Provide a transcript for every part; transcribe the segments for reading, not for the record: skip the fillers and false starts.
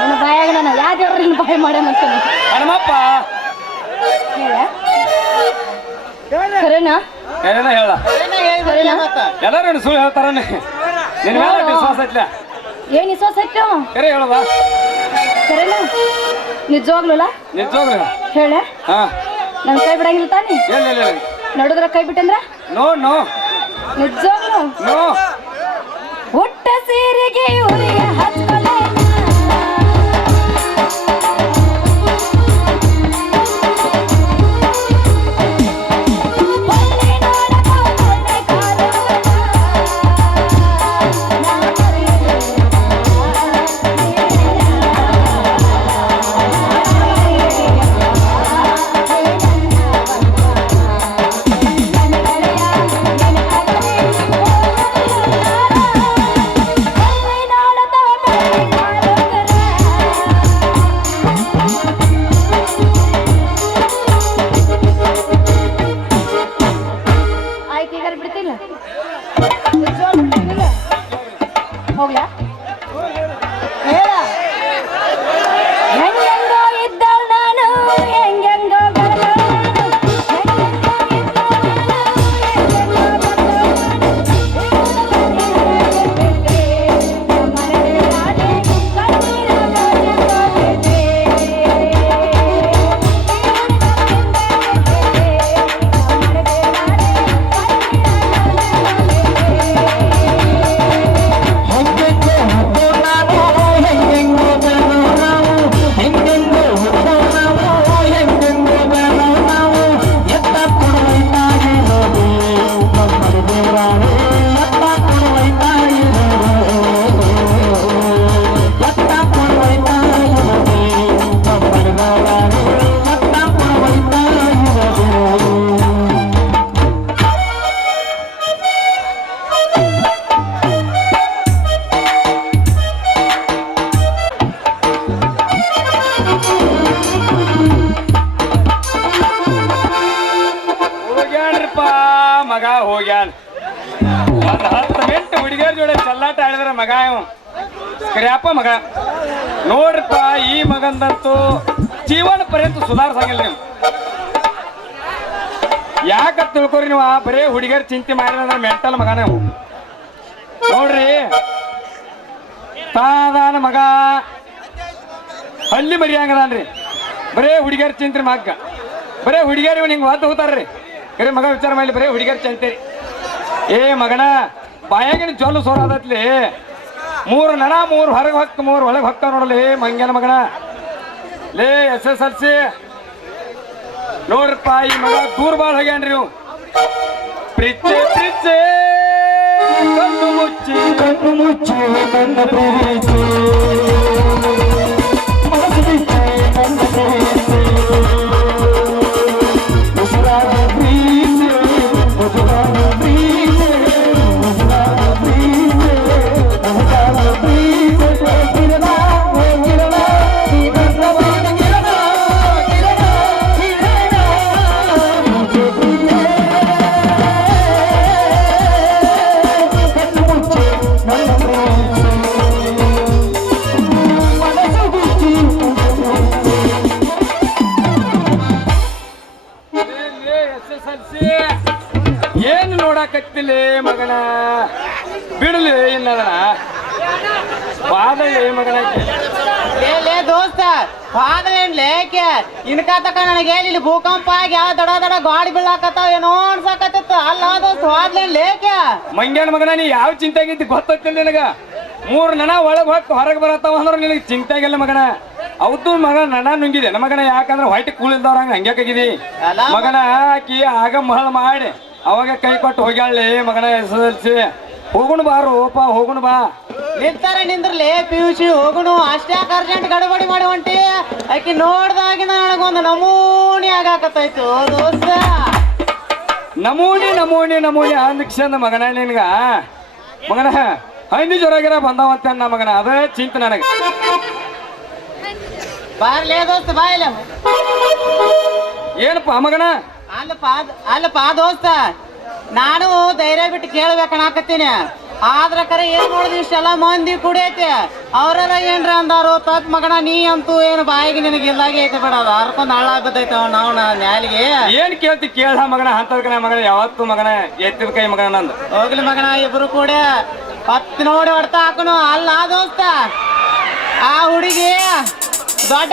ನನ್ನ ಬಾಯಾಗ ನಾನು ಯಾವ ದೇವ್ರ ನಿನ್ನ ಬಾಯಿ ಮಾಡ್ಯಾನಂತ ಹನುಮಪ್ಪ ಖರೇನಾ ಏನೇನ ಹೇಳ ಎಲ್ಲರೂ ಸುಳ್ಳು ಹೇಳ್ತಾರ ನಿನ್ನ ಮೇಲೆ ವಿಶ್ವಾಸ ಐತ್ಲ ಏನ್ ವಿಶ್ವಾಸ ಐತೆ ಕರೆ ಹೇಳವ ಖರೇನಾ ನಿಜವಾಗ್ಲಲ್ಲ ನಿಜವಾಗ್ಲು ಹೇಳ ಹಾ ನನ್ ಕೈ ಬಿಡಂಗಿಲ್ಲ ತಾನಿ ಇಲ್ಲ ನಡುದ್ರ ಕೈ ಬಿಟ್ಟಂದ್ರ ನೋ ನೋ ನಿಜವಾಗ್ಲು ನೋ ಹುಟ್ಟ ಸೀರೆಗೆ ಊರಿಗೆ ಹಚ್ಕೊಳ್ಳೆ ಹೋಗ್ಲಾ ಹೇಳ ಹೆಂಗೆಂಗೋ ಇದ್ದಾಳ ನಾನು ಹೆಂಗೆಂಗೋ ಮಗ ಹೋಗ್ಯಾನ ಒಂದ್ 10 ಮಿನಿಟ್ ಹುಡುಗಿಯರ ಜೋಡಿ ಚಲ್ಲಾಟ ಆಡಿದ್ರ ಮಗ ಇವ ಕರಿಯಪ್ಪ ಮಗ ನೋಡ್ರಿಪ್ಪ ಈ ಮಗಂದಂತೂ ಜೀವನ ಪರ್ಯಂತ ಸುಧಾರಿಸಂಗಿಲ್ಲ ನೀವು ಯಾಕ ತಿಳ್ಕೊರಿ ನೀವು ಬರೀ ಹುಡುಗಿಯರ್ ಚಿಂತೆ ಮಾಡಿದ್ರೆ ಮೆಂಟಲ್ ಮಗ ನೀವು ನೋಡ್ರಿ ತಾದಾನ ಮಗ ಹಳ್ಳಿ ಮರಿ ಹಂಗದಾನ್ರಿ ಬರೇ ಹುಡುಗಿಯರ್ ಚಿಂತ್ರಿ ಮಗ ಬರೇ ಹುಡುಗಿಯರ್ ನಿಂಗೆ ವಾದ ಹೋಗ್ತಾರ್ರಿ ಕರೆ ಮಗ ವಿಚಾರ ಮಾಡಲಿ ಬರೀ ಹುಡುಗಿಯರ್ ಚಂತೇರಿ ಏ ಮಗನ ಬಾಯಾಗಿನ ಜೊಲ್ಲು ಸೋರಾದತ್ಲಿ 3 ನನ 3 ಹೊರಗೆ ಹೊಕ್ಕ 3 ಒಳಗೆ ಹೊಕ್ಕ ನೋಡಲಿ ಮಂಗ್ಯನ ಮಗನ ಲೇ SSLC ನೋಡ್ರಪ್ಪ ಈ ಮಗ ದೂರ ಬಾಳ್ ಹೋಗ್ಯಾನ್ರಿ ನೀವು ಪ್ರೀತಿ ಪ್ರೀತಿ ಕಣ್ಣು ಮುಚ್ಚಿ ನನ್ನ ಪ್ರೀತಿ ಏನು ನೋಡಕತ್ತಿಲ್ಲ ಮಗನ ಬಿಡಲಿ ಇನ್ನದನ ಪಾದಲೇ ಮಗನ ಲೇ ದೋಸ್ತ ಪಾದಲೇನ್ಲೇಕೆ ಇನ್ಕ ತಕ ನನಗೆ ಇಲ್ಲಿ ಭೂಕಂಪ ಆಗಿ ಯಾವ ದಡ ದಡ ಗಾಡಿ ಬೀಳಾಕತ್ತಾವ ಏನೋ ಅನ್ಸಾಕತ್ತಿತ್ತು ಅಲ್ಲ ದೋಸ್ತ ಪಾದಲೇನ್ಲೇಕೆ ಮಂಗ್ಯಾನ ಮಗನ ನೀ ಯಾವ ಚಿಂತೆ ಆಗಿದ್ದು ಗೊತ್ತಿಲ್ಲ ನಿನಗ 3 ನನ ಒಳಗೆ ಹೊಕ್ಕ ಹೊರಗೆ ಬರತ್ತಾವ ಅಂದ್ರೆ ನಿನಗೆ ಚಿಂತೆ ಆಗಿಲ್ಲ ಮಗನ ಅವತ್ತು ಮಗ ನನ ನುಂಗಿದೆ ನಮ್ಮ ಮಗನ ಯಾಕಂದ್ರೆ ಹೊಟ್ಟೆ ಕೂಲಿಲ್ದವ್ರ ಹಂಗ ಹಂಗ್ಯಾಕಾಗಿದಿ ಮಗನ ಆಕಿ ಆಗ ಮಹಳ ಮಾಡಿ ಅವಾಗ ಕೈ ಕೊಟ್ಟು ಹೋಗ್ಯಾಳಿ ಮಗನ SSLC ಹೋಗುಣ ಬಾರೋಪ ಹೋಗುಣ ಬಾ ನಿಂತಾರೆ ನಿಂದ್ರಲಿ PUC ಹೋಗುಣು ಅಷ್ಟ್ಯಾಕ ಅರ್ಜೆಂಟ್ ಗಡಬಡಿ ಮಾಡಿ ಹೊಂಟಿ ಆಕಿ ನೋಡ್ದಾಗಿನ ನನಗೊಂದು ನಮೂನಿ ಆಗಾಕತ್ತಾಯ್ತು ದೋಸ್ತ ನಮೂನಿ ನಮೂನಿ ನಮೂನಿ ಅಂದಕ್ಷಂದ ಮಗನ ನಿನ್ಗ ಮಗನ ಹಂದಿ ಜ್ವರಗಿರ ಬಂದಾವಂತ ಅನ್ನ ಮಗನ ಅದೇ ಚಿಂತೆ ನನಗೆ ಬಾರ್ಲೇ ದೋಸ್ತ ಬಾಯಿಲ್ಲ ಏನಪ್ಪ ಮಗನ ಅಲ್ಲಪ್ಪ ದೋಸ್ತ ನಾನು ಧೈರ್ಯ ಬಿಟ್ಟು ಕೇಳ್ಬೇಕಣಾಕತ್ತೀನಿ ಆದ್ರ ಕರೆ ಏನ್ ನೋಡಿದ್ವಿ ಇಷ್ಟೆಲ್ಲ ಮಂದಿ ಕುಡಿಯೈತಿ ಅವ್ರೆಲ್ಲ ಏನ್ರ ಅಂದಾರು ತತ್ ಮಗನ ನೀ ಅಂತೂ ಏನು ಬಾಯಿಗೆ ನಿನಗೆ ಇಲ್ಲಾಗೆ ಐತೆ ಬಿಡ ಅದು ಹರ್ಕೊಂಡ್ ಹಳ್ಳ ಬಿದ್ದೈತೆ ನಾವು ನ್ಯಾಲಿಗೆ ಏನ್ ಕೇಳ್ತಿ ಕೇಳ ಮಗನ ಅಂತದ್ಕನ ಮಗನ ಯಾವತ್ತು ಮಗನ ಎತ್ತಿದ ಕೈ ಮಗನ ನಂದು ಹೋಗ್ಲಿ ಮಗನ ಇಬ್ರು ಕೂಡ ಹತ್ತು ನೋಡಿ ಹೊಡ್ತಾ ಹಾಕನು ಅಲ್ಲ ದೋಸ್ತ ಆ ಹುಡುಗಿ ದೊಡ್ಡ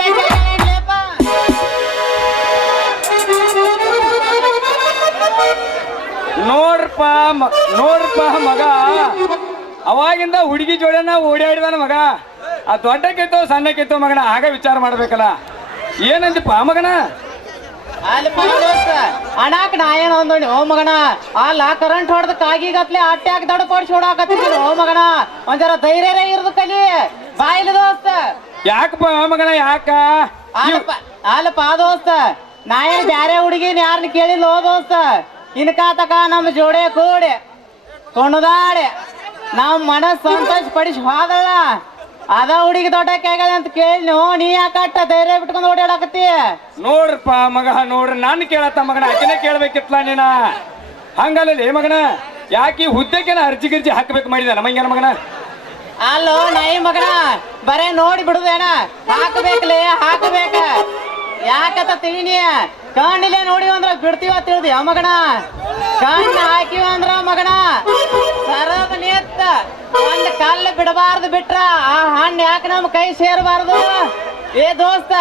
ನೋಡ್ರಪ್ಪ ಮಗ ಅವಾಗಿಂದ ಹುಡುಗಿ ಜೋಡಿನ ಓಡಾಡಿದಾನ ಮಗ ಆ ದೊಡ್ಡಕ್ಕಿತ್ತು ಸಣ್ಣಕ್ಕಿತ್ತು ಮಗನ ಆಗ ವಿಚಾರ ಮಾಡ್ಬೇಕಲ್ಲ ಏನಂತಿಪ್ಪ ಮಗನ ಅಣ್ಣಾಕ್ ನಾ ಏನ್ ಅಂದೋಣಿ ಓ ಮಗನ ಅಲ್ಲ ಕರೆಂಟ್ ಹೊಡೆದ ಕಾಗಿಗತ್ಲೆ ಅಟ್ಟೆ ಹಾಕಿ ದಡ ಕೊಡ್ಸಿ ಹೊಡಾಕತ್ತಿದ್ರು ಓ ಮಗನ ಒಂದರ ಧೈರ್ಯ ಇರೋದು ಕಲಿ ಬಾಯಿಲಿ ದೋಸ್ತ ಯಾಕಪ್ಪ ಮಗನ ಯಾಕ ಅಲ್ಲಪ್ಪ ದೋಸ್ತ ನಾ ಏನ್ ಬ್ಯಾರೆ ಹುಡುಗಿನ ಯಾರನ್ನ ಕೇಳಿಲ್ಲ ಓ ದೋಸ್ತ ಇನ್ಕಾತಕ ನಮ್ಮ ಜೋಡೆ ಕೂಡಿ ಕೊಂಡದಾಡೆ ನಮ್ ಮನಸ್ ಸಂತೋಷ ಪಡಿಸಿ ಹೋದಲ್ಲ ಅದ ಹುಡುಗಿ ದೊಡ್ಡಕ್ಕೆ ಆಗ್ಯದ ಅಂತ ಕೇಳಿ ನೀ ಯಾಕಟ್ಟ ಧೈರ್ಯ ಬಿಟ್ಕೊಂಡು ಓಡಾಡಕತ್ತಿ ನೋಡ್ರಪ್ಪ ಮಗ ನೋಡ್ರಿ ನಾನು ಕೇಳತ್ತ ಮಗನ ಆಕಿನೇ ಕೇಳ್ಬೇಕಿತ್ಲ ನೀನ ಹಂಗಲ್ಲ ಮಗನ ಯಾಕೆ ಹುದ್ದೆಗೆನ ಅರ್ಜಿ ಗಿರ್ಜಿ ಹಾಕಬೇಕು ಮಾಡಿದ ನಮಂಗೇನ ಮಗನ ಅಲ್ಲೋ ನಾಯಿ ಮಗನ ಬರೇ ನೋಡಿ ಬಿಡುದೇನ ಹಾಕಬೇಕಲೇ ಹಾಕಬೇಕ ಯಾಕತ್ತ ತಿಳಿನಿ ಕಣ್ಣಿಲೆ ನೋಡಿ ಅಂದ್ರ ಬಿಡ್ತೀವ ತಿಳಿದಿ ಮಗನ ಕಣ್ಣು ಹಾಕಿವ ಅಂದ್ರ ಮಗನ ಸರದ ನೇತ್ತ ಒಂದ್ ಕಲ್ಲು ಬಿಡಬಾರ್ದು ಬಿಟ್ರ ಆ ಹಣ್ಣು ಯಾಕೆ ನಮ್ ಕೈ ಸೇರಬಾರ್ದು ಏ ದೋಸ್ತ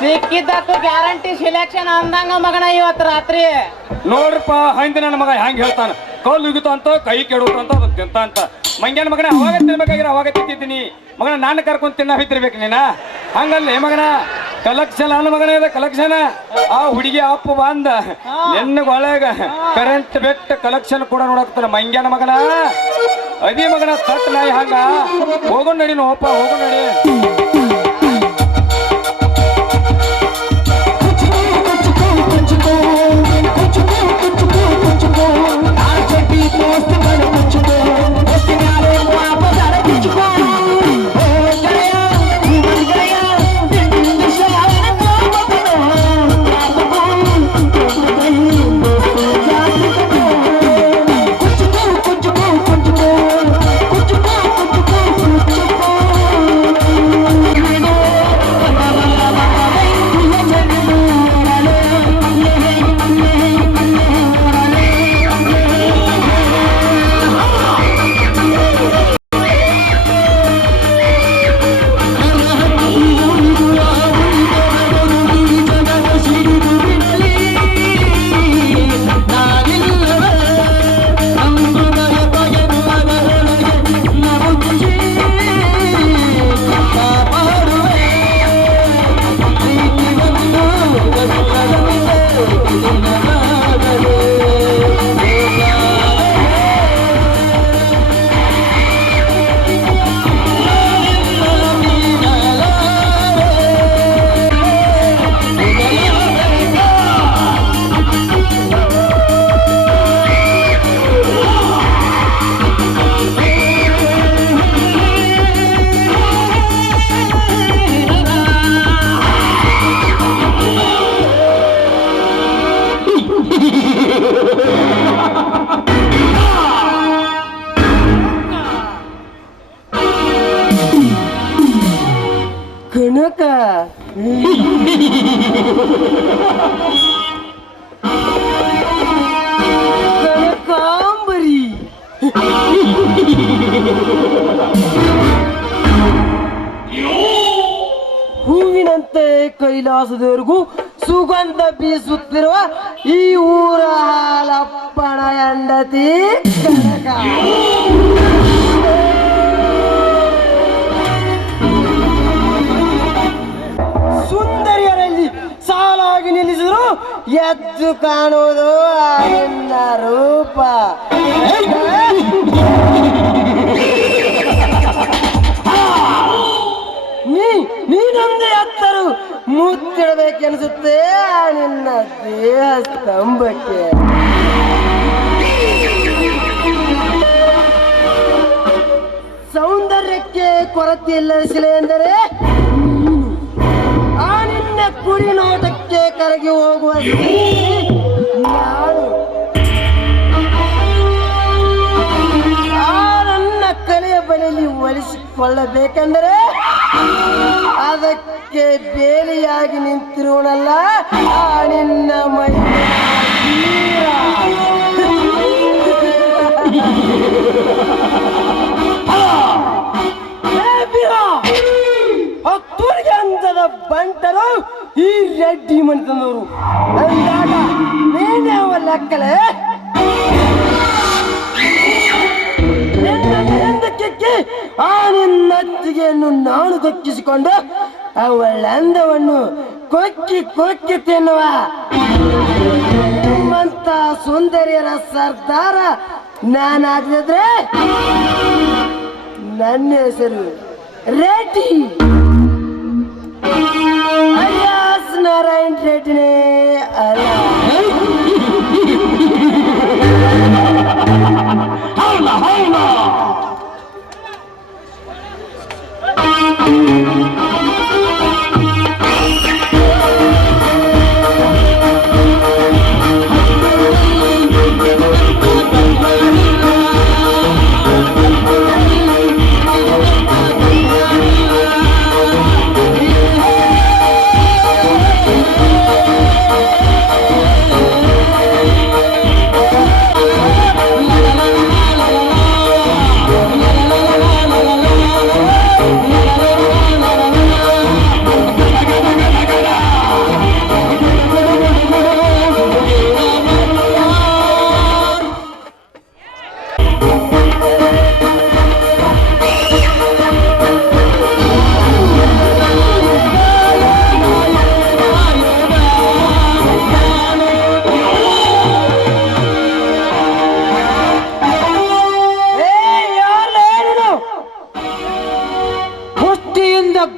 ಸಿಕ್ಕಿದ್ದಕ್ಕೂ ಗ್ಯಾರಂಟಿ ಸಿಲೆಕ್ಷನ್ ಅಂದಂಗ ಮಗನ ಇವತ್ತು ರಾತ್ರಿ ನೋಡ್ರಪ್ಪ ಹಂದಿ ನನ್ನ ಮಗ ಹೆಂಗ್ ಹೇಳ್ತಾನ ಕಲ್ಲು ಉಗಿತ ಅಂತ ಕೈ ಕೆಡುತ್ತ ಅಂತ ತಿಂತ ಅಂತ ಮಂಗ್ಯಾನ ಮಗನ ಅವಾಗ ತಿನ್ಬೇಕಾಗಿರ ಅವಾಗ ತಿಂತಿದ್ದೀನಿ ಮಗನ ನಾನು ಕರ್ಕೊಂಡ್ ತಿನ್ನ ಹೋಯ್ತಿರ್ಬೇಕು ನೀನ ಹಂಗಲ್ಲ ಮಗನ ಕಲೆಕ್ಷನ್ ನನ್ನ ಮಗನ ಇದೆ ಕಲೆಕ್ಷನ್ ಆ ಹುಡುಗಿ ಅಪ್ಪ ಬಂದ ಎನ್ನ ಒಳಗ ಕರೆಂಟ್ ಬೆಟ್ಟ ಕಲೆಕ್ಷನ್ ಕೂಡ ನೋಡಕ್ತಾನ ಮಂಗ್ಯಾನ ಮಗನ ಅದೇ ಮಗನ ತಟ್ ನಾಯಿ ಹಂಗ ಹೋಗೋಣ ನಡಿ ನೋಪ್ಪ ಹೋಗೋಣ ನಡಿ ಕನಕ ಕನಕಾಂಬರಿ ಹೂವಿನಂತೆ ಕೈಲಾಸದವರೆಗೂ ಸುಗಂಧ ಬೀಸುತ್ತಿರುವ ಈ ಊರ ಹಾಲಪ್ಪಣ ಹೆಂಡತಿ ಕನಕ ಸುಂದರಿಯರಲ್ಲಿ ಸಾಲಾಗಿ ನಿಲ್ಲಿಸಿದ್ರು ಎದ್ದು ಕಾಣುವುದು ನಿನ್ನ ರೂಪ ನೀನೊಂದೇ ಹತ್ತರು ಮುತ್ತಿಡಬೇಕೆನಿಸುತ್ತೆ ನಿನ್ನ ದೇಹ ಸ್ತಂಭಕ್ಕೆ ಸೌಂದರ್ಯಕ್ಕೆ ಕೊರತೆ ಇಲ್ಲದಿಸಲೇ ಎಂದರೆ ಆ ನಿನ್ನ ಕುಡಿ ನೋಟಕ್ಕೆ ಕರಗಿ ಹೋಗುವ ನಾನು ಬಳಸಿಕೊಳ್ಳಬೇಕೆಂದರೆ ಅದಕ್ಕೆ ಬೇಲಿಯಾಗಿ ನಿಂತಿರುವನಲ್ಲ ಆ ನಿನ್ನ ಮೈ ಹತ್ತೂರಿಗೆ ಅಂದದ ಬಂಟರು ಈ ರೆಡ್ಡಿ ಮನೆತನವರು ಅಂದಾಗ ನೀನೇ ಅವ ಲೆಕ್ಕಲೆ ಹಿಂದಕ್ಕೆ ಆ ನಿನ್ನತ್ತಿಗೆಯನ್ನು ನಾನು ದಕ್ಕಿಸಿಕೊಂಡು ಅವಳ ಅಂದವನ್ನು ಕೊಕ್ಕಿ ಕೊಕ್ಕಿ ತಿನ್ನುವ ನಿಮ್ಮಂತ ಸುಂದರಿಯರ ಸರ್ದಾರ ನಾನಾಗದಿದ್ರೆ ನನ್ನ ಹೆಸರು ರೆಡ್ಡಿ ಅಲಿಯಾಸ್ ನಾರಾಯಣ್ ರೆಡ್ಡಿನೇ ಅಲ್ಲ.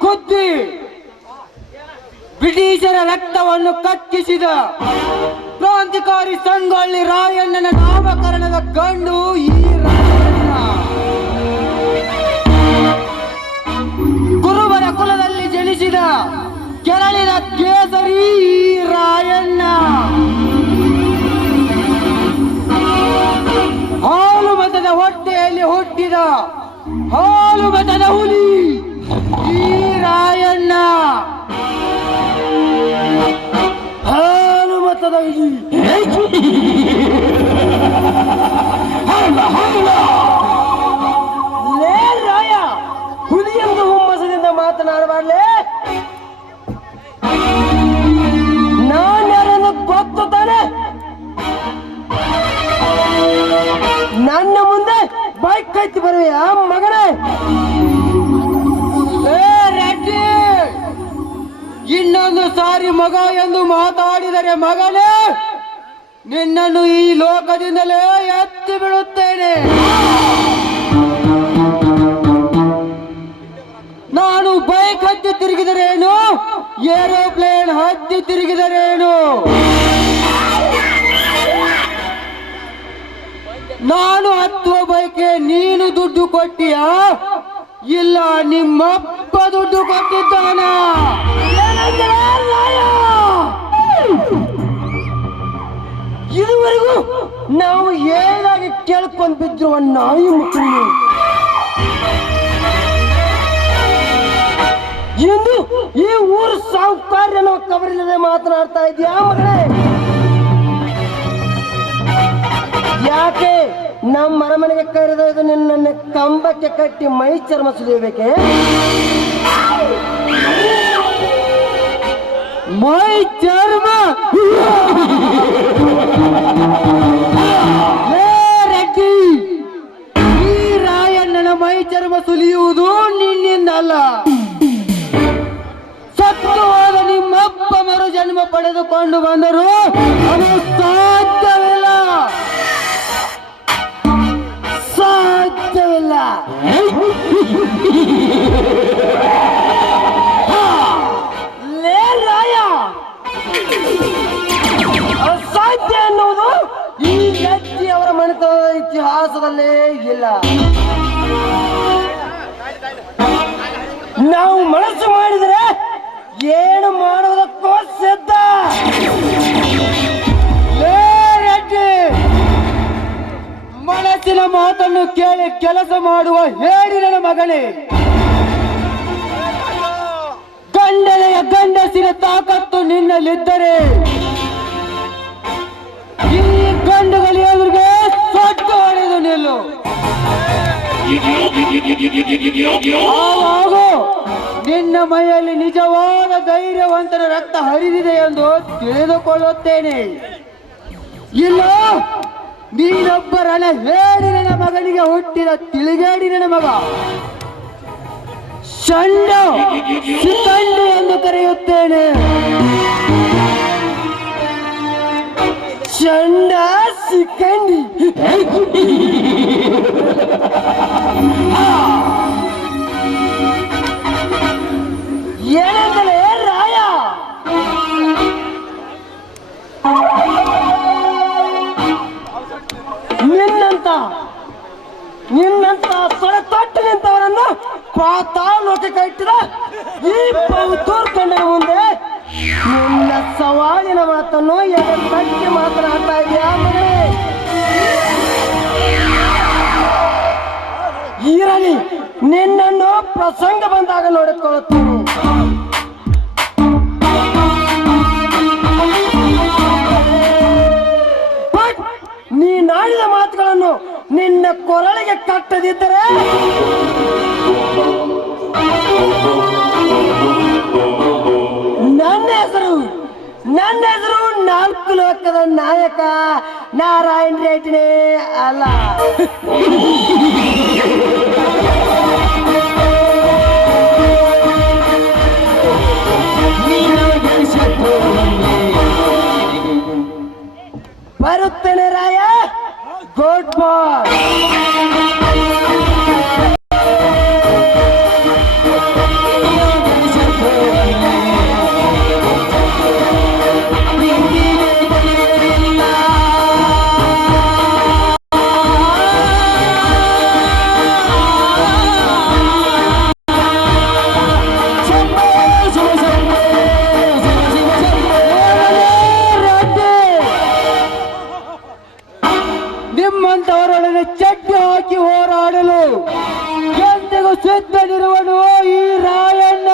ಗುದ್ದಿ ಬ್ರಿಟಿಷರ ರಕ್ತವನ್ನು ಕಕ್ಕಿಸಿದ ಕ್ರಾಂತಿಕಾರಿ ಸಂಗೊಳ್ಳಿ ರಾಯಣ್ಣನ ನಾಮಕರಣದ ಗಂಡು ಈ ರಾಯಣ್ಣ. ಕುರುಬರ ಕುಲದಲ್ಲಿ ಜನಿಸಿದ ಕೆರಳಿನ ಕೇಸರಿ ಈ ರಾಯಣ್ಣ. ಹಾಲು ಮತದ ಹೊಟ್ಟೆಯಲ್ಲಿ ಹುಟ್ಟಿದ ಹಾಲು ಮತದ ಹುಲಿ ಈ ರಾಯಣ್ಣ. ಹಾಲು ಮತದ ಹುಲಿ ಲೇ ರಾಯ, ಹುಲಿ ಎಂದು ಹುಮ್ಮಸದಿಂದ ಮಾತನಾಡಬಾರ್ಲೆ. ನಾನು ಯಾರನ್ನು ಗೊತ್ತು ತಾನೆ? ನನ್ನ ಮುಂದೆ ಬೈಕ್ ಕೈತಿ ಬರುವೆಯಾ ಮಗನೇ? ಇನ್ನೊಂದು ಸಾರಿ ಮಗ ಎಂದು ಮಾತಾಡಿದರೆ ಮಗನೇ ನಿನ್ನನ್ನು ಈ ಲೋಕದಿಂದಲೇ ಎತ್ತಿ ಬಿಡುತ್ತೇನೆ. ನಾನು ಬೈಕ್ ಹತ್ತಿ ತಿರುಗಿದರೇನು, ಏರೋಪ್ಲೇನ್ ಹತ್ತಿ ತಿರುಗಿದರೇನು, ನಾನು ಹತ್ತುವ ಬೈಕ್ಗೆ ನೀನು ದುಡ್ಡು ಕೊಟ್ಟಿಯಾ ಇಲ್ಲ ನಿಮ್ಮಪ್ಪ ದುಡ್ಡು ಕೊಟ್ಟಿದ್ದಾನ? ಇದುವರೆಗೂ ನಾವು ಏನಾಗಿ ಕೇಳ್ಕೊಂಡು ಬಿದ್ರು ನಾಯಿ ಮುಖ್ಯ ಎಂದು ಈ ಊರು ಸಾಹುಕಾರ್ಯನೋ ಕಬರಿಲ್ಲದೆ ಮಾತನಾಡ್ತಾ ಇದೆಯಾ ಮಗಳೇ? ಯಾಕೆ ನಮ್ಮ ಅರಮನೆಗೆ ಕರೆದೊಯ್ದು ನಿನ್ನನ್ನು ಕಂಬಕ್ಕೆ ಕಟ್ಟಿ ಮೈ ಚರ್ಮ ಸುಲಿಯಬೇಕೆ? ಮೈ ಚರ್ಮ ರೆಡ್ಡಿ, ಈ ರಾಯಣ್ಣನ ಮೈ ಚರ್ಮ ಸುಲಿಯುವುದು ನಿನ್ನಿಂದ ಅಲ್ಲ. ಸತ್ತು ಹೋದ ನಿಮ್ಮಪ್ಪ ಮರು ಜನ್ಮ ಪಡೆದುಕೊಂಡು ಬಂದರು ಅದು ಸಾಧ್ಯವಿಲ್ಲ, ಸಾಧ್ಯವಿಲ್ಲ. ಲೇ ರಾಯ, ಅಸಾಧ್ಯ ಎನ್ನುವುದು ಈ ವ್ಯಕ್ತಿ ಅವರ ಮನೆತನದ ಇತಿಹಾಸದಲ್ಲೇ ಇಲ್ಲ. ನಾವು ಮನಸ್ಸು ಮಾಡಿದರೆ ಏನು ಮಾಡುವುದಕ್ಕೂ ಸಿದ್ಧ. ಲೇ ರೆಡ್ಡಿ, ಮನಸ್ಸಿನ ಮಾತನ್ನು ಕೇಳಿ ಕೆಲಸ ಮಾಡುವ ಹೇಳಿ ನನ್ನ ಮಗನೇ. ಗಂಡನೆಯ ಗಂಡಸಿನ ತಾಕತ್ತು ನಿನ್ನಲ್ಲಿದ್ದರೆ ಈ ಗಂಡುಗಳ ಎದುರಿಗೆ ಸೊಟ್ಟು ಹೊಡೆದು ನಿಲ್ಲು. ಹಾಗೂ ನಿನ್ನ ಮೈಯಲ್ಲಿ ನಿಜವಾದ ಧೈರ್ಯವಂತರ ರಕ್ತ ಹರಿದಿದೆ ಎಂದು ತಿಳಿದುಕೊಳ್ಳುತ್ತೇನೆ. ಇಲ್ಲ, ನೀನೊಬ್ಬ ರಣ ಹೇಳಿ ನನ್ನ ಮಗನಿಗೆ ಹುಟ್ಟಿದ ತಿಳಿಗೇಡಿ ನನ್ನ ಮಗ. ಷಂಡ ಶಿಖಂಡಿ ಎಂದು ಕರೆಯುತ್ತೇನೆ. ಷಂಡ ಶಿಖಂಡಿ. ಏನೆಂದರೆ ರಾಯ, ನಿನ್ನಂತ ತೊಟ್ಟು ನಿಂತವರನ್ನು ಪಾತಾಳಕ್ಕೆ ಇಟ್ಟಿದ ಈ ಪೌತೂರ್ ಗಂಡನ ಮುಂದೆ ನಿನ್ನ ಸವಾಲಿನ ಮಾತನ್ನು ಎಡಕ್ಕೆ ಮಾತನಾಡ್ತಾ ಇದೆಯಾ ಮಗನೇ? ಇರಲಿ, ನಿನ್ನನ್ನು ಪ್ರಸಂಗ ಬಂದಾಗ ನೋಡಿಕೊಳ್ಳುತ್ತೀನಿ. ನೀ ನಾಡಿದ ಮಾತುಗಳನ್ನು ನಿನ್ನ ಕೊರಳಿಗೆ ಕಟ್ಟದಿದ್ದರೆ ನನ್ನ ಹೆಸರು 4 ಲೋಕದ ನಾಯಕ ನಾರಾಯಣ ರೆಡ್ಡಿನೇ ಅಲ್ಲ. ಬರುತ್ತೇನೆ ರಾಯ. ಗುಡ್ ಬಾಯ್. ನಿಮ್ಮಂತವರೊಡನೆ ಚಡ್ಡಿ ಹಾಕಿ ಹೋರಾಡಲು ಎಂದಿಗೂ ಸಿದ್ಧನಿರುವನು ಈ ರಾಯಣ್ಣ.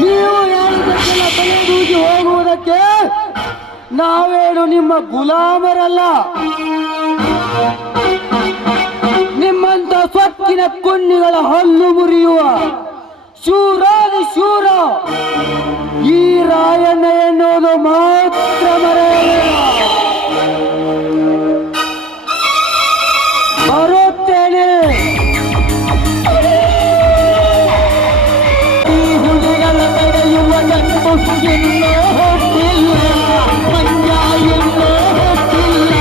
ನೀವು ಯಾರಿಗೆಲ್ಲ ತಲೆದೂಗಿ ಹೋಗುವುದಕ್ಕೆ ನಾವೇನು ನಿಮ್ಮ ಗುಲಾಮರಲ್ಲ. ನಿಮ್ಮಂತ ಸೊಕ್ಕಿನ ಕುನ್ನಿಗಳ ಹಲ್ಲು ಮುರಿಯುವ ಶೂರಾದಿ ಶೂರ ಈ ರಾಯಣ್ಣ ಎನ್ನುವುದು ಮಾತ್ರ ಮರೆಯಲಿಲ್ಲ. ಬರುತ್ತೇನೆ. ಈ ಹುಡುಗರ ತಡೆಯುವ ಗಂಟು ಇನ್ನೂ ಹೊತ್ತಿಲ್ಲ, ಮಂಜ ಇನ್ನೂ ಹೊತ್ತಿಲ್ಲ.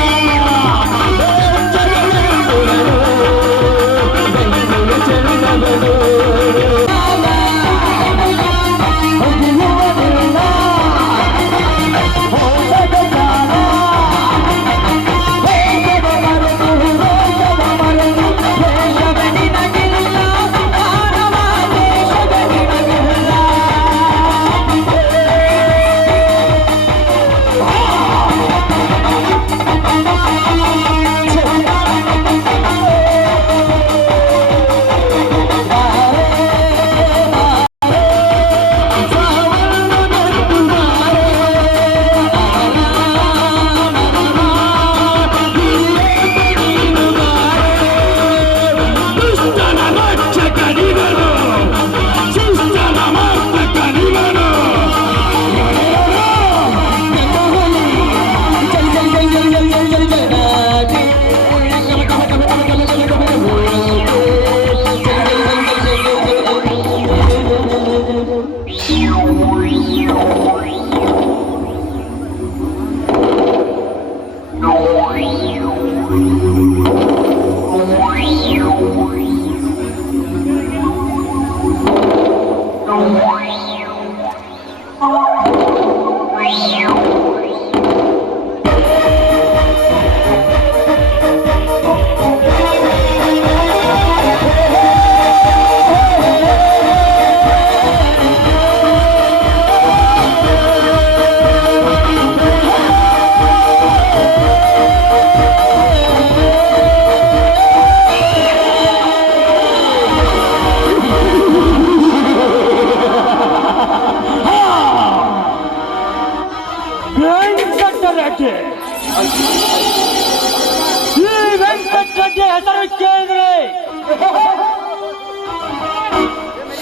ವೆಂಕಟರೆಡ್ಡಿ ಹೆಸರು ಕೇಳಿದ್ರೆ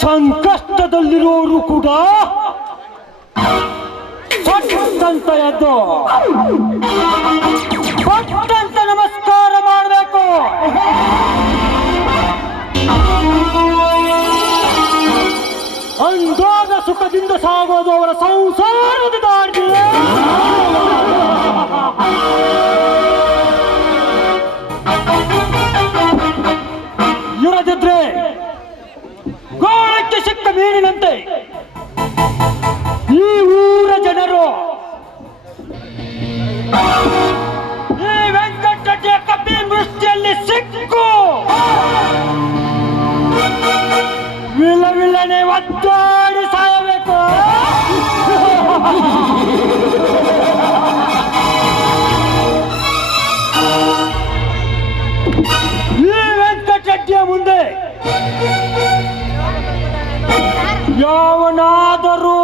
ಸಂಕಷ್ಟದಲ್ಲಿರುವವರು ಕೂಡ ಪಟ್ಟಂತ ಎದ್ದು ಪಟ್ಟಂತ ನಮಸ್ಕಾರ ಮಾಡಬೇಕು. ಅಂದಾಗ ಸುಖದಿಂದ ಸಾಗೋದು ಅವರ ಸಂಸಾರದ ದಾರಿ. ಇರದಿದ್ರೆ ಗೋಳಕ್ಕೆ ಸಿಕ್ಕ ಮೀನಿನಂತೆ ಈ ಊರ ಜನರು ಈ ವೆಂಕಟರೆಡ್ಡಿಯ ಕಪಿ ಮೃಷ್ಟಿಯಲ್ಲಿ ಸಿಕ್ಕು ವಿಲ್ಲನೆ ಒದ್ದಾಡಿ ಸಾಯಬೇಕು. ಈ ವೆಂಕಟರೆಡ್ಡಿಯ ಮುಂದೆ ಯಾವನಾದರೂ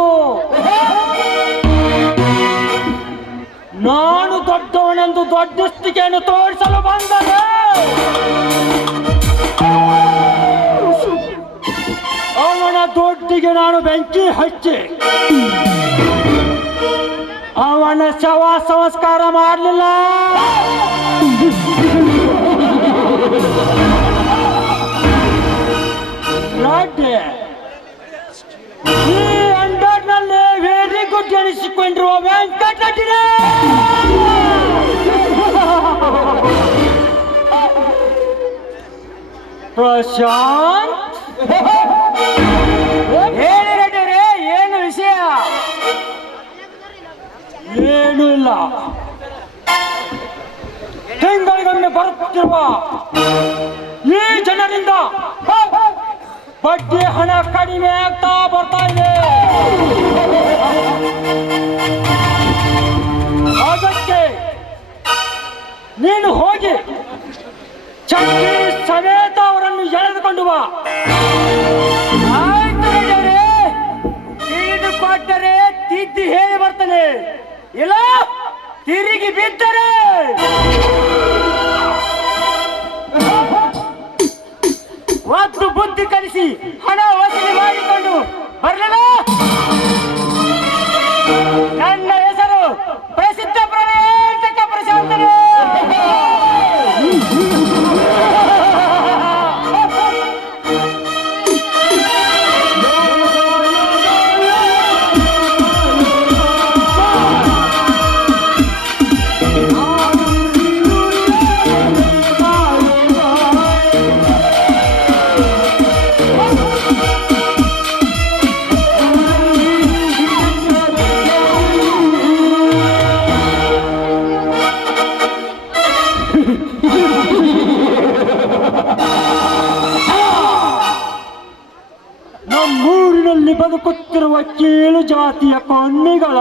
ನಾನು ದೊಡ್ಡವನೆಂದು ದೊಡ್ಡಸ್ತಿಕೆಯನ್ನು ತೋರಿಸಲು ಬಂದರೆ ಅವನ ದೊಡ್ಡಿಗೆ ನಾನು ಬೆಂಕಿ ಹಚ್ಚಿ ಅವನ ಶವ ಸಂಸ್ಕಾರ ಮಾಡಲಿಲ್ಲ ಈ ಅಂಡರ್ನಲ್ಲಿ ವೆರಿ ಗುಡ್ ಎನಿಸಿಕೊಂಡಿರುವ ವೆಂಕಟರೆಡ್ಡಿನೇ ಪ್ರಶಾಂತ್ ಹೇಳಿ ರೆಡ್ಡಿಯವರೇ, ಏನು ವಿಷಯ? ಏನೂ ಇಲ್ಲ. ತಿಂಗಳಿಗೊಮ್ಮೆ ಬರುತ್ತಿರುವ ಈ ಜನರಿಂದ ಬಡ್ಡಿ ಹಣ ಕಡಿಮೆ ಆಗ್ತಾ ಬರ್ತಾ ಇದೆ. ಅದಕ್ಕೆ ನೀನು ಹೋಗಿ ಚಕ್ರಿ ಸಮೇತ ಅವರನ್ನು ಎಳೆದುಕೊಂಡು ಬಾ. ತಿಳಿದುಕೊಟ್ಟರೆ ತಿದ್ದಿ ಹೇಳಿ ಬರ್ತದೆ, ಇಲ್ಲ ತಿರುಗಿ ಬಿದ್ದರೆ ಒದ್ದು ಬುದ್ಧಿ ಕಲಿಸಿ ಹಣ ವಸೂಲಿ ಮಾಡಿಕೊಂಡು ಬರಲಿಲ್ಲ. ನನ್ನ ಹೆಸರು ಪ್ರಸಿದ್ಧ ಪ್ರವೇಶಕ ಪ್ರಶಾಂತನೇ. ನಮ್ಮೂರಿನಲ್ಲಿ ಬದುಕುತ್ತಿರುವ ಕೀಳು ಜಾತಿಯ ಕನ್ನಿಗಳ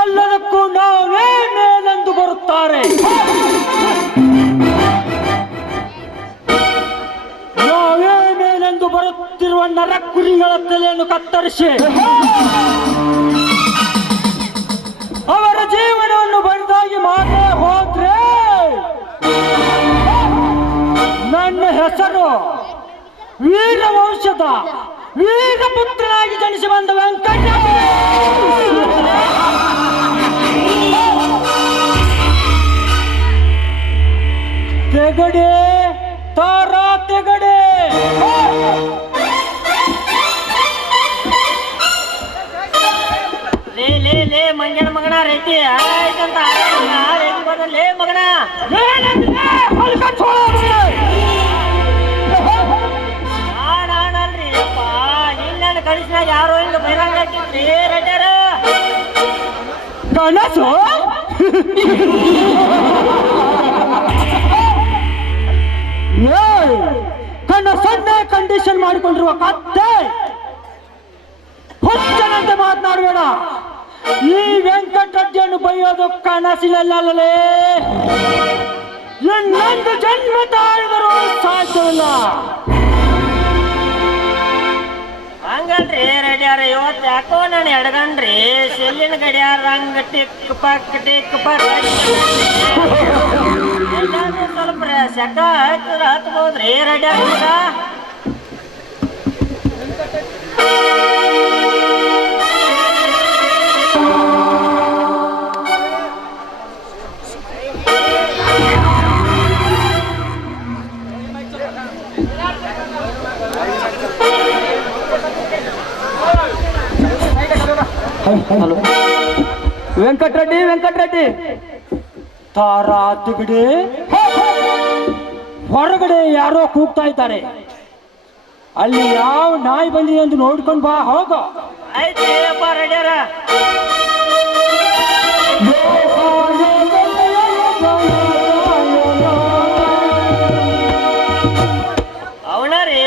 ಎಲ್ಲದಕ್ಕೂ ನಾವೇ ಮೇಲೆಂದು ಬರುತ್ತಾರೆ. ನಾವೇ ಮೇಲೆಂದು ಬರುತ್ತಿರುವ ನರಕುರಿಗಳ ತಲೆಯನ್ನು ಕತ್ತರಿಸಿ ಅವರ ಜೀವನವನ್ನು ಬರಿದಾಗಿ ಮಾಡೇ ಹೋದ್ರೆ ನನ್ನ ಹೆಸರು ವೀರವಂಶದ ವೀರಪುತ್ರನಾಗಿ ಜನಿಸಿ ಬಂದ ವೆಂಕಟರೆಡ್ಡಿ. ತೆಗಡೆ ತಾರ ತೆಗಡೆ. ಲೇ ಲೇ ಲೇ ಮಂಜನ ಮಗನ ರೆಡ್ಡಿ ಆಯ್ತಂತ ರೆಡ್ಡಿ ಬಂದಲ್ಲೇ ಮಗನ. ನಾನಲ್ರಿ ಅಪ್ಪ, ನಿನ್ನ ಕಳಿಸಿನಾಗ ಯಾರೋ ಹಿಂಗ ಬೈರಂಗ ಹಾಕಿದ್ರಿ ರೆಡ್ಡಿಯರ. ಕನಸು ಕನಸನ್ನೇ ಕಂಡೀಷನ್ ಮಾಡಿಕೊಂಡಿರುವ ಕತ್ತೆ. ಹುಚ್ಚನಂತೆ ಮಾತನಾಡಬೇಡ. ಈ ವೆಂಕಟರೆಡ್ಡಿಯನ್ನು ಬೈಯೋದು ಕನಸಿನಲ್ಲೇ, ಇನ್ನೊಂದು ಜನ್ಮ ತಾಳಿದರೂ ಸಾಧ್ಯವಿಲ್ಲ. ಹಂಗಲ್ರಿ ರೆಡ್ಯಾರ ಇವತ್ತು ಯಾಕೋ ನಾನು ಎಡಗಣ್ರಿ ಶೆಲ್ಲಿನ ಗಡಿಯಾರ ಹಂಗ ಟಿಕ್ ಪಕ್ ಸ್ವಲ್ಪ ಸೆಕ ಹತ್ಬೋದ್ರಿ ರೆಡ್ಯಾರ ವೆಂಕಟರೆಡ್ಡಿ ತಾರಾತಿಗಡೆ ಹೊರಗಡೆ ಯಾರೋ ಕೂಗ್ತಾ ಇದ್ದಾರೆ. ಅಲ್ಲಿ ಯಾವ ನಾಯಿ ಬಂದಿದೆ ಅಂತ ನೋಡ್ಕೊಂಡು ಬಾ. ಹೋಗ. ಅವನ ರೀ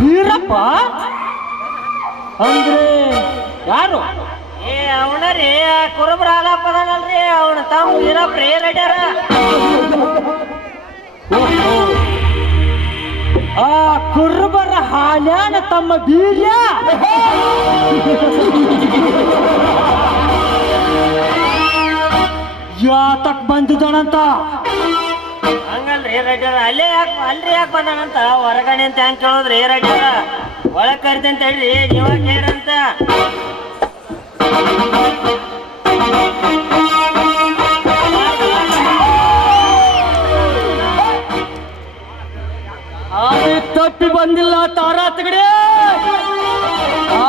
ಬೀರಪ್ಪ ಅಂದ್ರೆ ಯಾರು? ಅವನ ರೀ ಕುರುಬ್ರ ಹಾಲಪ್ಪದನಲ್ರಿ ಅವನ ತಮ್ಮ ವೀರಪ್ಪ ರೆಡ್ಯಾರ. ಆ ಕುರುಬರ ಹಾಲ್ಯಾನ ತಮ್ಮ ಬೀಜ ಯಾತಕ್ ಬಂದಿದ್ದಾನಂತ? ಹಂಗಲ್ರಿ ರೆಡ್ಯಾರ ಅಲ್ರಿ ಯಾಕೆ ಬಂದಾನಂತ ಹೊರಗಡೆ ಅಂತ ಹೆಂಗ್ ಕೇಳೋದ್ರಿ ರೆಡ್ಯಾರ? ಒಳಗ್ ಕರಿತೆ ಅಂತ ಹೇಳ್ರಿ ನೀವ ಕೇಳಂತ. ಆದಿ ತಪ್ಪಿ ಬಂದಿಲ್ಲ ತಾರಾತಗಡೆ.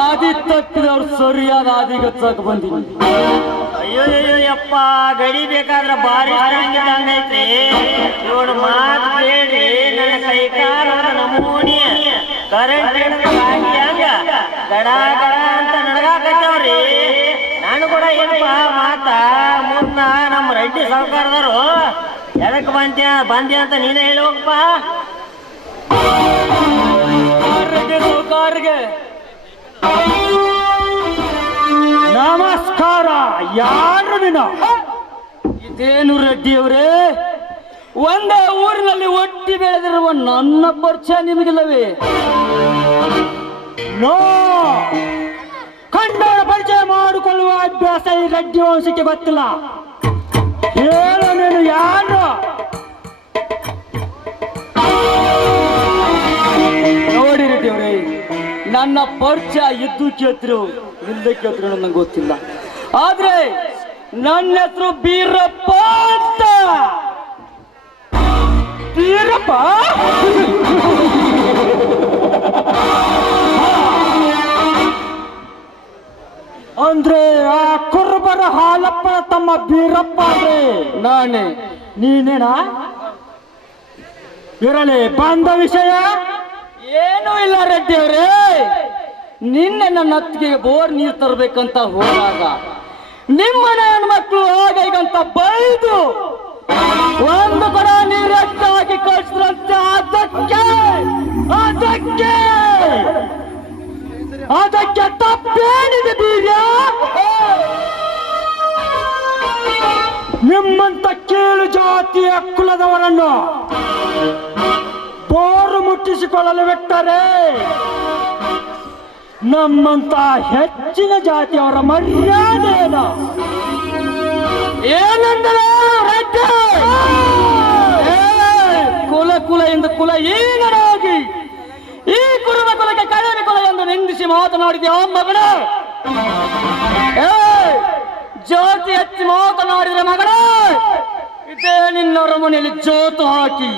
ಆದಿ ತಪ್ಪಿದವ್ರು ಸರಿಯಾದ ಆದಿಗಚ್ಚಕ್ ಬಂದಿಲ್ಲ. ಅಯ್ಯೋ ಗಡಿ ಬೇಕಾದ್ರ ಬಾರಿ ಐತ್ರಿ. ಇವಳು ಮಾತು ಕೇಳ್ರಿ ನನ್ನ ಕೈ ಕಾಲ ನಮೂನಿ ಕರೆಂಟ್ ಹಂಗ ಗಡ ಗಡ ಅಂತ ನಡಗಾಕತ್ತವ್ರಿ. ನಾನು ಕೂಡ ಏನಪ್ಪ ಮಾತ ಮುನ್ನ ನಮ್ಮ ರೆಡ್ಡಿ ಸಾವುಕಾರದವರು ಎದಕ್ ಬಂದ್ಯ ಅಂತ ನೀನೇ ಹೇಳಿ ಹೋಗಪ್ಪ. ಸಾವುಕಾರ್ಗೆ ನಮಸ್ಕಾರ. ಯಾರು ನೀನು? ಇದೇನು ರೆಡ್ಡಿಯವರೇ, ಒಂದೇ ಊರಿನಲ್ಲಿ ಒಟ್ಟಿ ಬೆಳೆದಿರುವ ನನ್ನ ಪರಿಚಯ ನಿಮಗಿಲ್ಲವೇ? ನೋ, ಕಂಡವರ ಪರಿಚಯ ಮಾಡಿಕೊಳ್ಳುವ ಅಭ್ಯಾಸ ಈ ರೆಡ್ಡಿ ವಂಶಕ್ಕೆ ಗೊತ್ತಿಲ್ಲ. ಹೇಳು ನೀನು ಯಾರು? ನೋಡಿ ರೆಡ್ಡಿಯವರೇ, ನನ್ನ ಪರಿಚಯ ಇದ್ದು ಕೇಳ್ತಿರು ಇಲ್ಲದೆ ಕೇಳ್ತಿರು ನಂಗೆ ಗೊತ್ತಿಲ್ಲ. ಆದ್ರೆ ನನ್ನ ಹೆಸರು ಬೀರಪ್ಪ ಅಂತ. ಬೀರಪ್ಪ ಅಂದ್ರೆ ಆ ಕುರುಬರ ಹಾಲಪ್ಪನ ತಮ್ಮ ಬೀರಪ್ಪ ಅಂದ್ರೆ ನಾನೇ. ನೀನೇನಾ? ಇರಲಿ, ಬಂದ ವಿಷಯ ಏನೂ ಇಲ್ಲ ರೆಡ್ಡಿಯವರೇ. ನಿನ್ನೆ ನನ್ನ ಅತ್ತಿಗೆ ಬೋರ್ ನೀರು ತರಬೇಕಂತ ಹೋದಾಗ ನಿಮ್ಮನೆ ಹೆಣ್ಮಕ್ಳು ಆಗಂತ ಬೈದು ಒಂದು ಕೂಡ ನೀರು ಹಾಕಿ ಕಳಿಸಿದ್ರಂತೆ. ಅದಕ್ಕೆ ತಪ್ಪೇನಿದೆ ಬೀರ್ಯ? ನಿಮ್ಮಂತ ಕೀಳು ಜಾತಿಯ ಕುಲದವರನ್ನು ಬೋರು ಮುಟ್ಟಿಸಿಕೊಳ್ಳಲು ಬಿಟ್ಟರೆ ನಮ್ಮಂತ ಹೆಚ್ಚಿನ ಜಾತಿಯವರ ಮರ್ಯಾದೆ ಏನೆಂದರೆ ಕುಲ ಎಂದು ಕುಲ ಏನರಾಗಿ ಈ ಕುರುಬ ಕುಲಕ್ಕೆ ಕಡಿಮೆ ಕುಲ ಎಂದು ನಿಂದಿಸಿ ಮಾತನಾಡಿದ ಮಗನ. ಜಾತಿ ಹೆಚ್ಚಿ ಮಾತನಾಡಿದ ಮಗನ, ಇದೇ ನಿನ್ನ ಮನೆಯಲ್ಲಿ ಜೋತು ಹಾಕಿ